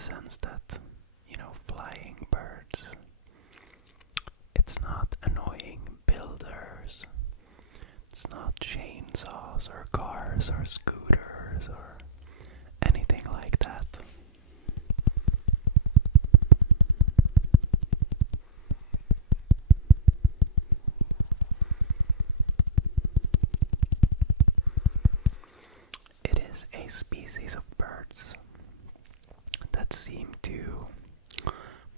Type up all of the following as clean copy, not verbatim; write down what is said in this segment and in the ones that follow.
sense that, you know, flying birds, it's not annoying builders, it's not chainsaws or cars or scooters or anything like that. It is a species of birds that seem to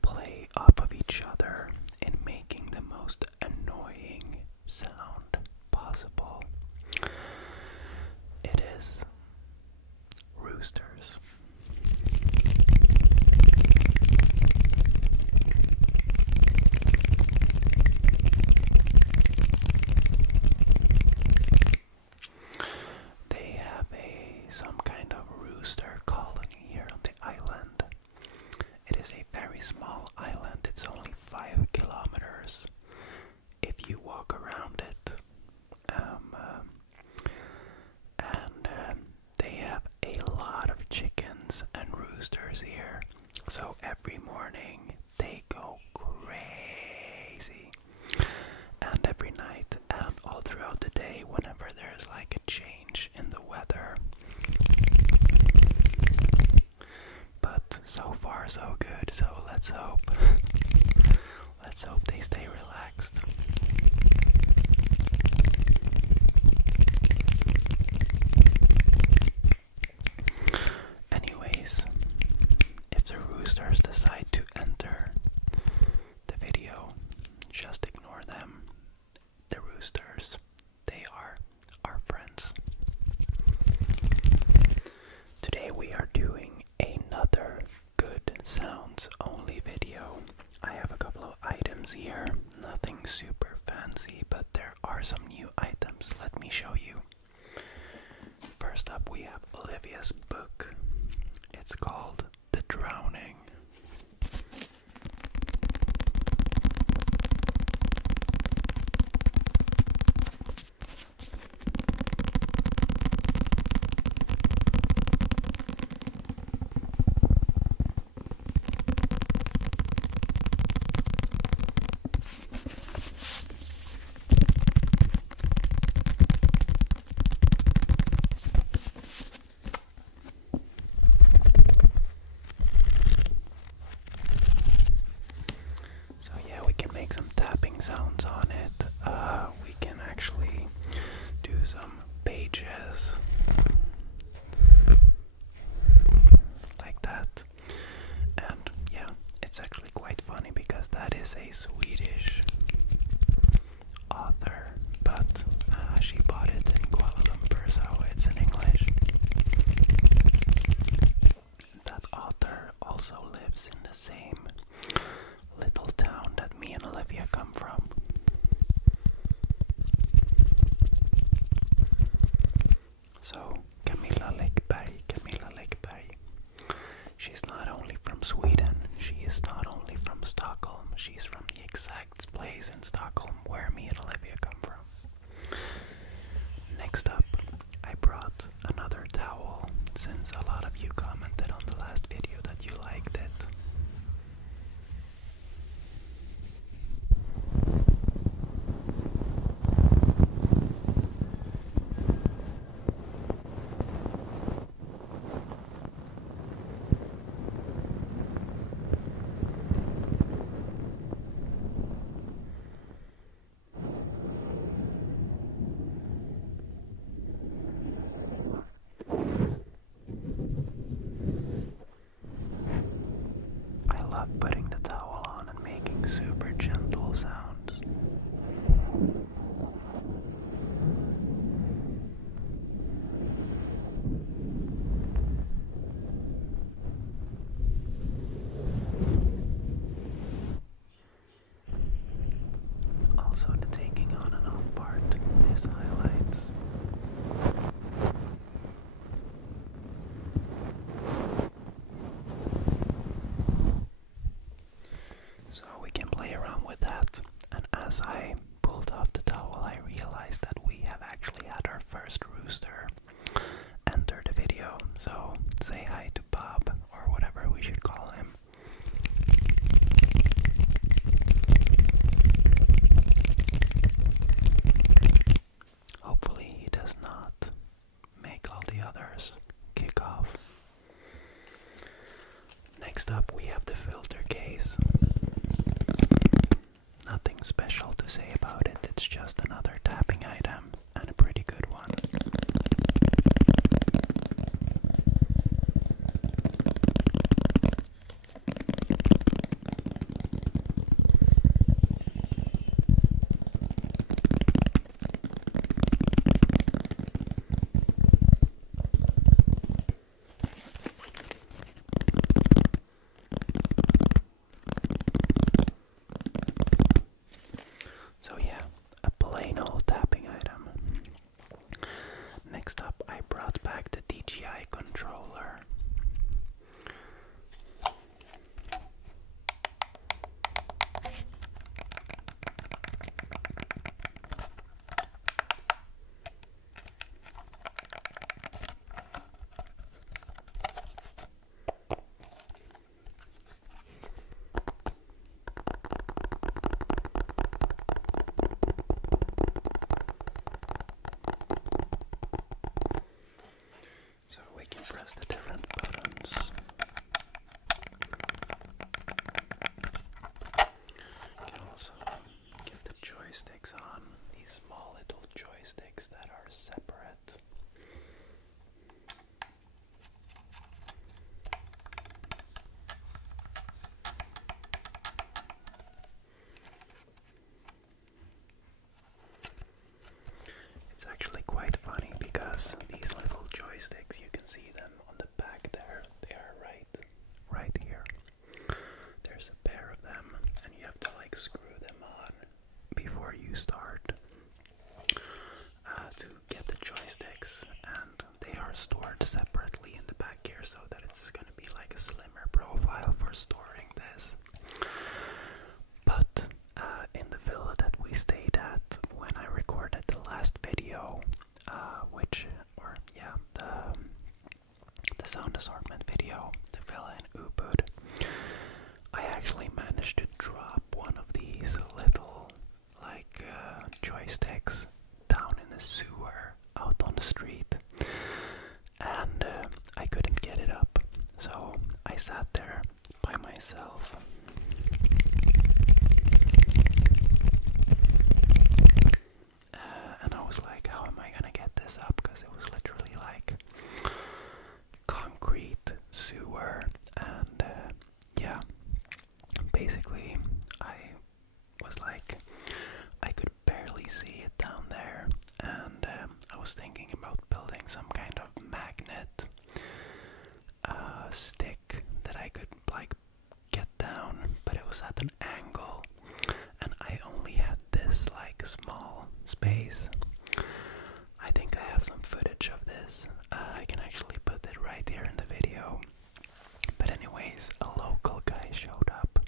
play off of each other in making the most annoying sound possible. It is roosters. They have some kind of rooster colony here on the island. It is a very small island. It's only 5 kilometers if you walk around it. They have a lot of chickens and roosters here. So every morning they go crazy. And every night and all throughout the day, whenever there's like a change in the weather. But so far so good, so let's hope they stay relaxed. Anyways, if the roosters decide to enter the video, just ignore them. The roosters, they are our friends. Today we are doing another good sounds only video. I have a couple of items here, nothing super fancy, but there are some new items. Let me show you. First up we have Olivia's book. It's called The Drowning. Sounds on it. We can actually do some pages like that, and yeah, it's actually quite funny because that is a Swedish author, but she bought it in Kuala Lumpur, so it's in English. That author also lives in the same little town that me and Olivia come from. So Camilla Läckberg. She's not only from Sweden, she is not only from Stockholm, she's from the exact place in Stockholm where me and Olivia come from. Next up, I brought another towel, since a lot of you commented on the last video that you liked it. Putting the towel on and making super gentle sounds. Also, the taking on and off part is highlights. So we can play around with that, and as I pulled off the towel I realized that we have actually had our first rooster enter the video, so say hi to Bob or whatever we we should call him. Hopefully he does not make all the others kick off. Next up we have the filter case. Nothing special to say about it, it's just another tapping item and a pretty good one. So yeah, a plain old tapping item. Next up, I brought back the DJI controller. So we can press the different buttons. You can also get the joysticks on, these small little joysticks that are separate. It's actually quite funny because these little joysticks, you can see them on the back there. They are right here. There's a pair of them, and you have to like screw them on before you start to get the joysticks, and they are stored separately in the back here so that it's going to be like a slimmer profile for storing this. But in the villa that we stayed at when I recorded the last video, the sound assortment video, the villa in Ubud, I actually managed to drop one of these little like joysticks down in the sewer out on the street, and I couldn't get it up, so I sat there by myself. And I was like, how am I gonna get this up? Because it was literally like concrete sewer, and yeah, basically I was like, I could barely see it down there, and I was thinking about building some kind of magnet stick that I could like get down, but it was at an angle, and I only had this like small space. I think I have some footage of this. I can actually put it right here in the video. But anyways, a local guy showed up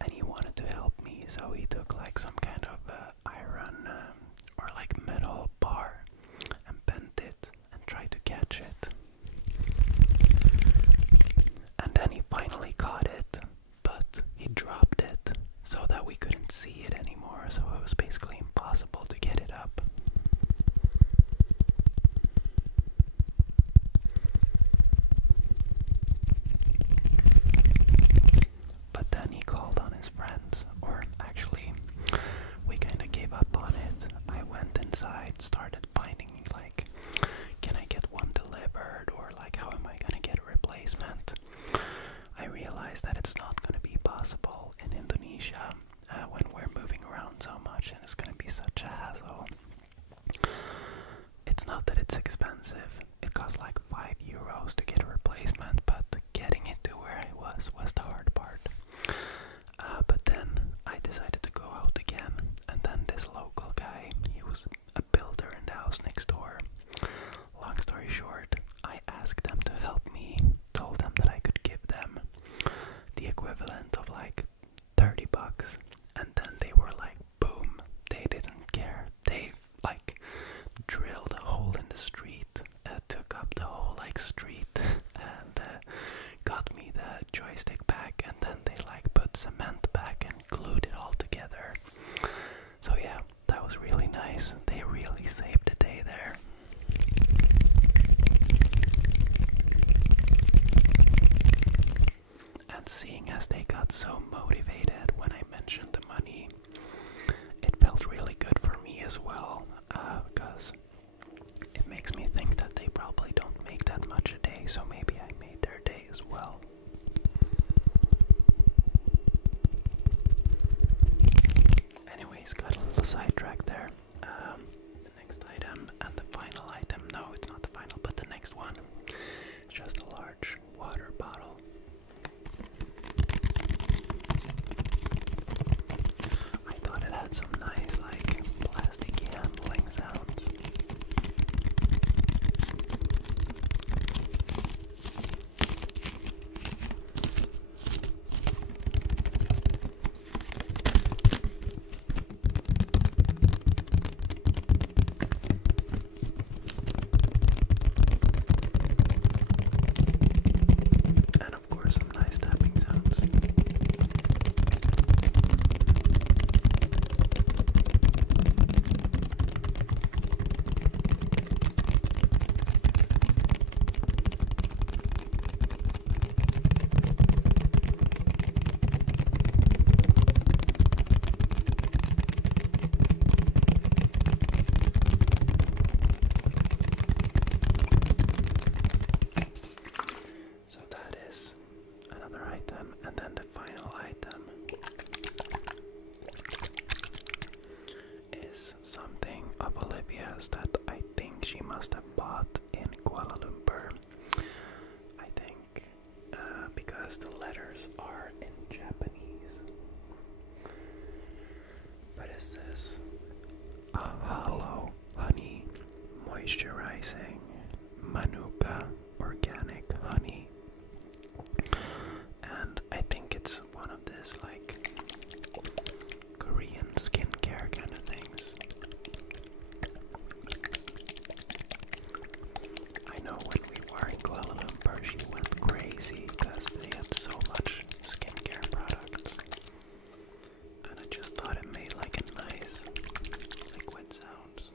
and he wanted to help me, so he took like some kind of iron or like metal bar and bent it and tried to catch it. And then he finally caught it, but he dropped it so that we couldn't see it anymore, so it was basically impossible to get it up. But then he called on his friends, or actually And seeing as they got so motivated when I mentioned the money, it felt really good for me as well, because it makes me think that they probably don't make that much a day, so maybe I made their day as well. Anyways, got a little sidetracked there. The next item and the final item, no, it's not the final, but the next one, it's just a large water bottle. I thought it had some nice, like, plasticky handling sounds. And of course, some nice tapping sounds. So that is another item, and then the final item is something of Olivia's that I think she must have bought in Kuala Lumpur. I think because the letters are in Japanese. But it says Hello Honey Moisturizing Manuka Organic Honey. And I think it's one of these like Korean skincare kind of things. I know when we were in Kuala Lumpur, she went crazy because they had so much skincare products. And I just thought it made like a nice liquid sounds.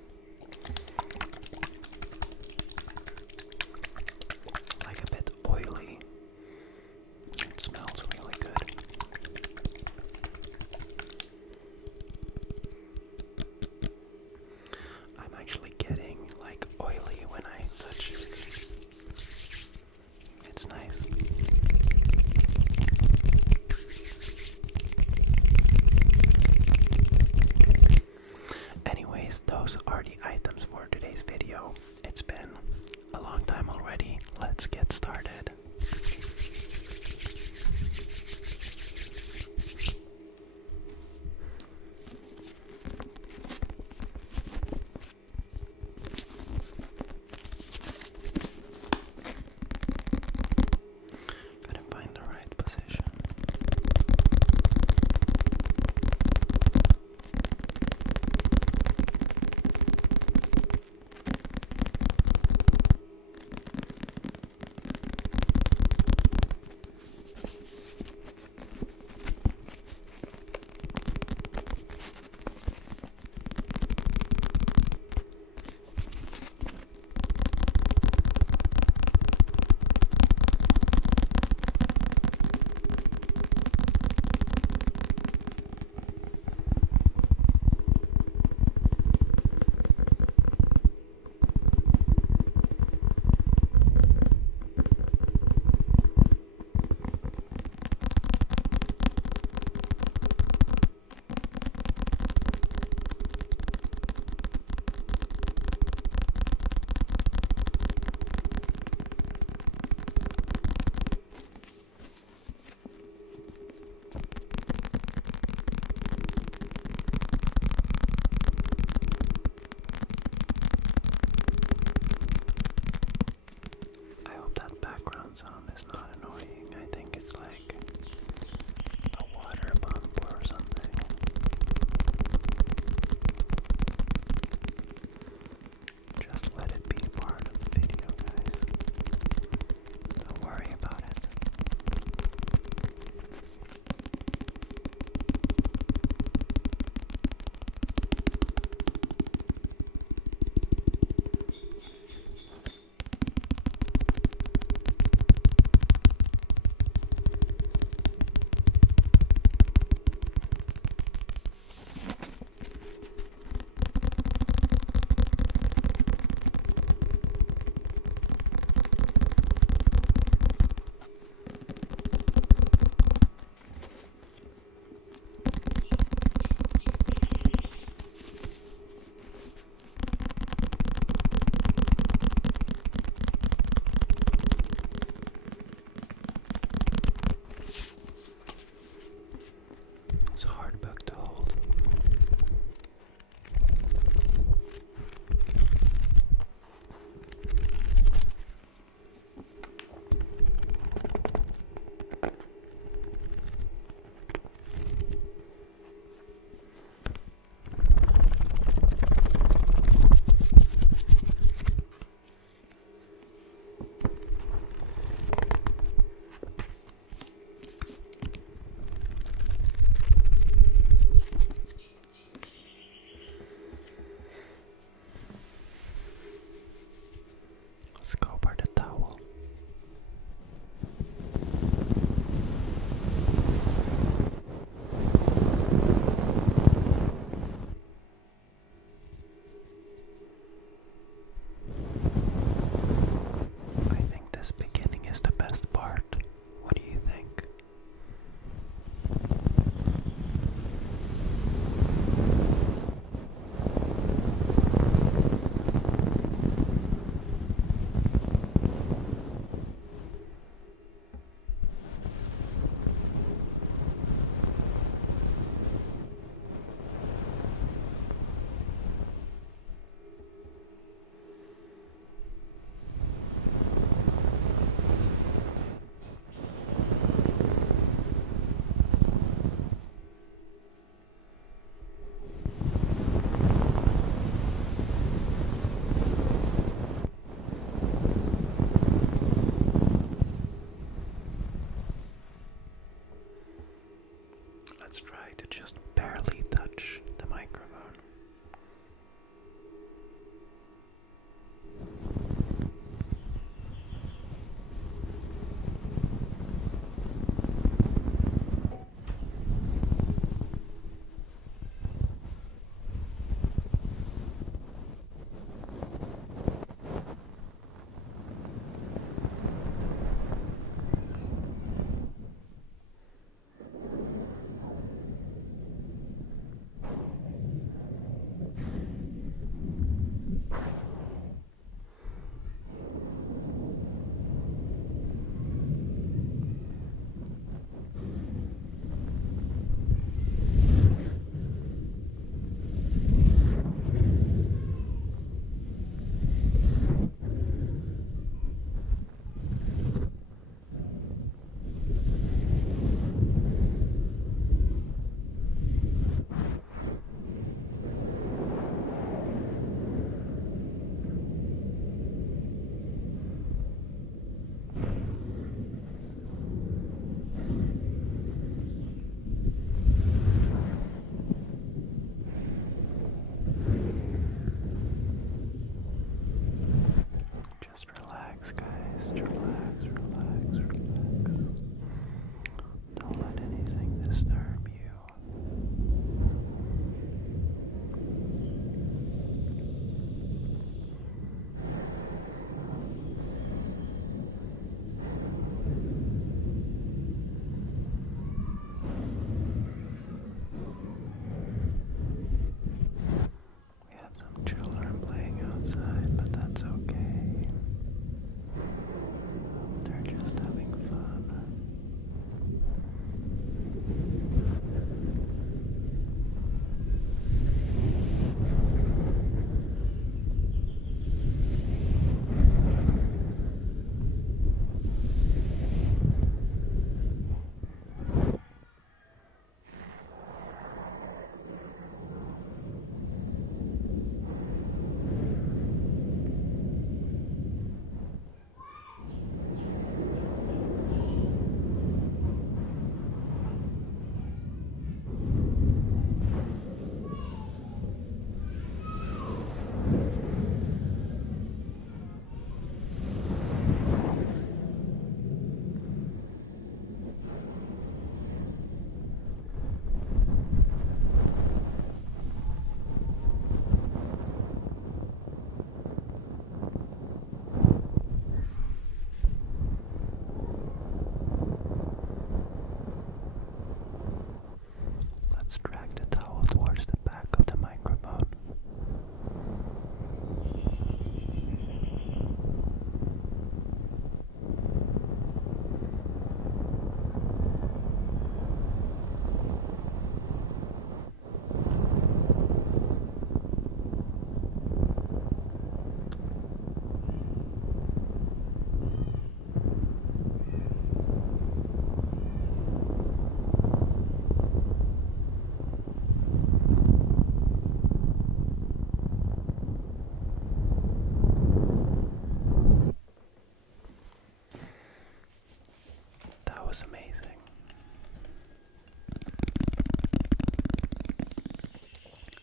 was amazing.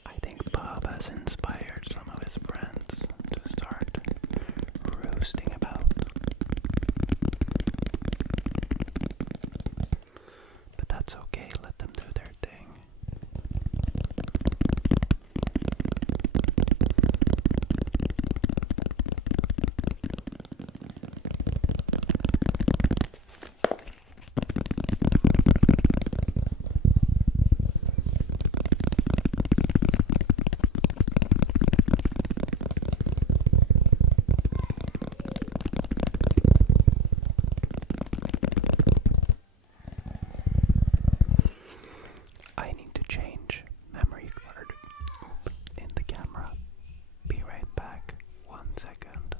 I think Bob has inspired some of his friends to start roosting about. But that's okay, let them do their thing. I need to change memory card in the camera. Be right back. 1 second.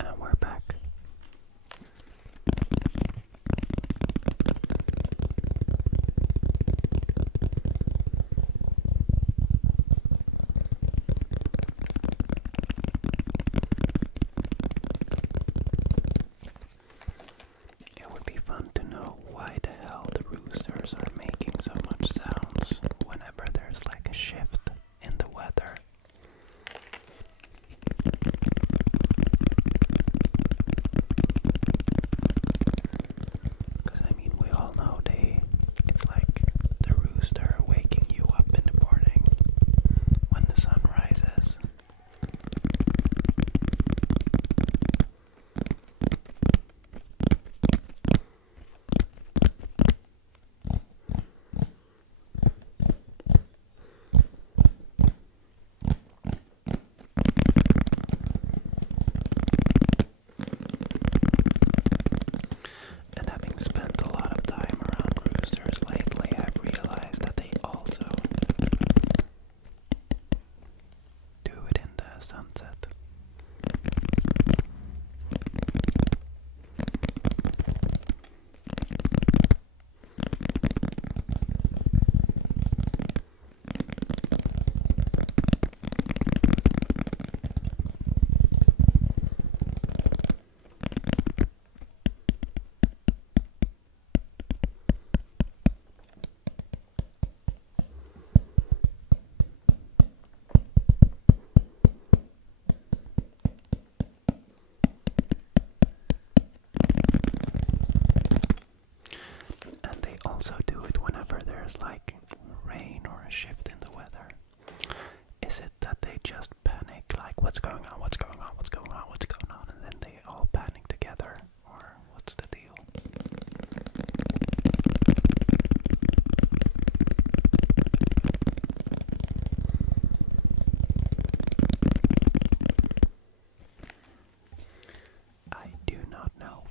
And we're back. It would be fun to know why the hell the roosters are making so much sounds whenever there's like a shift in the weather. Because I mean, we all know it's like the rooster waking you up in the morning when the sun rises. And having spent a lot of time around roosters lately, I've realized that they also do it in the sunset. And they also do it whenever there's like rain or a shift in the weather. Is it that they just panic, like what's going on, what's going on, what's going on, what's going on, and then they all panic together? Or what's the deal? I do not know.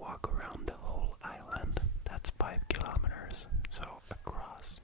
walk around the whole island. That's 5 kilometers, so across